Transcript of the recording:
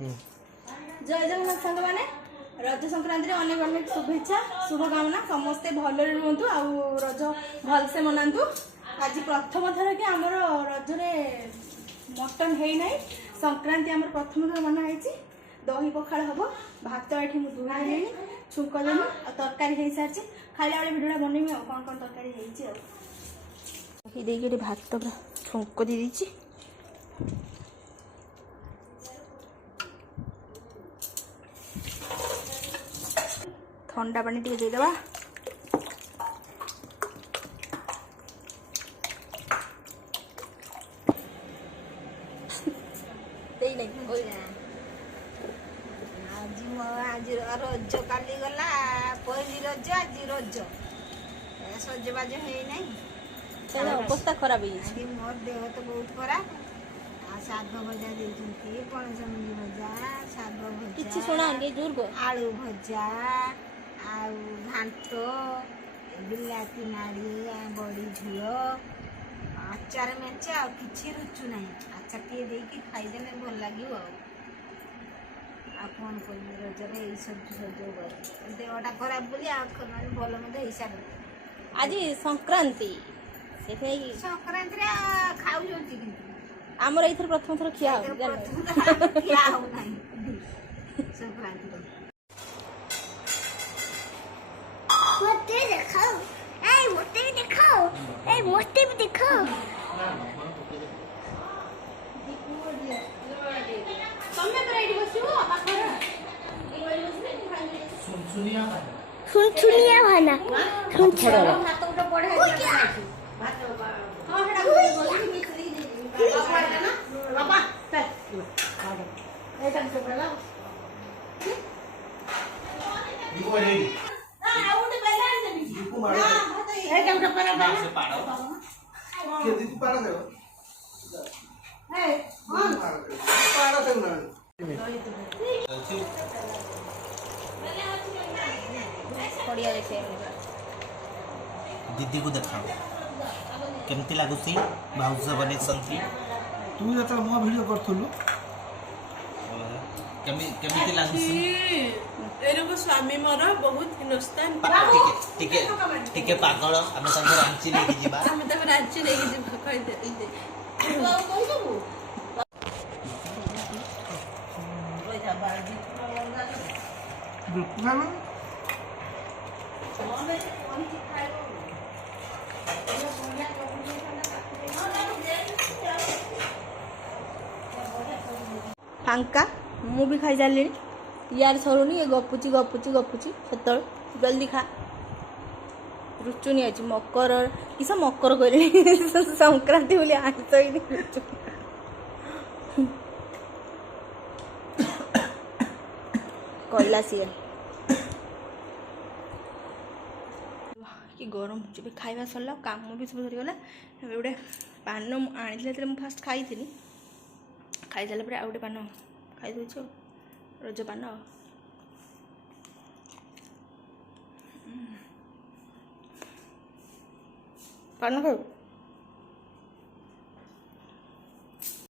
जय जगन्नाथ सांग मैंने रज संक्रांति अनेक अनेक शुभेच्छा शुभकामना समस्ते भलरे रुहतु आ रज भलसे मनातु। आज प्रथम थर कि आमर रजरे मटन है ना संक्रांति आमर प्रथम थर मना है दही पखाड़ हम भात ये मुझे धुई छुंक देनी और तरकारी हो सारी खाला बेले भिडियो बनैमी कौन कौन तरकारी होती भात पूरा छुंक दे दी ठंडा पानी टे देदेबा आज रज काली गला पहली रज आज रज सजबाज है अवस्था खराब मोर देह तो बहुत खराब शाग भजा देती पणस मुंजी भजा शाग भजा आलू भजा घाट बिलाती नाड़ी बड़ी झील आचार मेचे आ कि रुचु ना आचार टे खाईदे भल लगे कौन कर रजरे यही सब सज देहटा खराब बोली भल मत हिसाब आज संक्रांति संक्रांति खाऊ आमर ये प्रथम थर खिया खिया हो संक्रांति मोटे दिखाओ मोटे भी दिखाओ मोटे भी दिखाओ सुनसुनिया भाना दीदी को देखा केमती लगुच भाउज बने तू जो मो वीडियो करूँ केमती लगुच स्वामी मोर बहुत हिनस्तान टिके पागल आम रांची लेके जीवा रांची लेके फांका मु भी खाई सारे यार सरुनी ये गपुची गपुची गपुची सत जल्दी खा रुचुनी आज मकर किस मकर कहले संक्रांति बोली आस कहला सी कि गरम जब खाଇବା सरला काम भी सब सरीगला गोटे पान आनी फास्ट खाई खाई सारा पर आ गए पान खाई दे रज पान पान खाऊ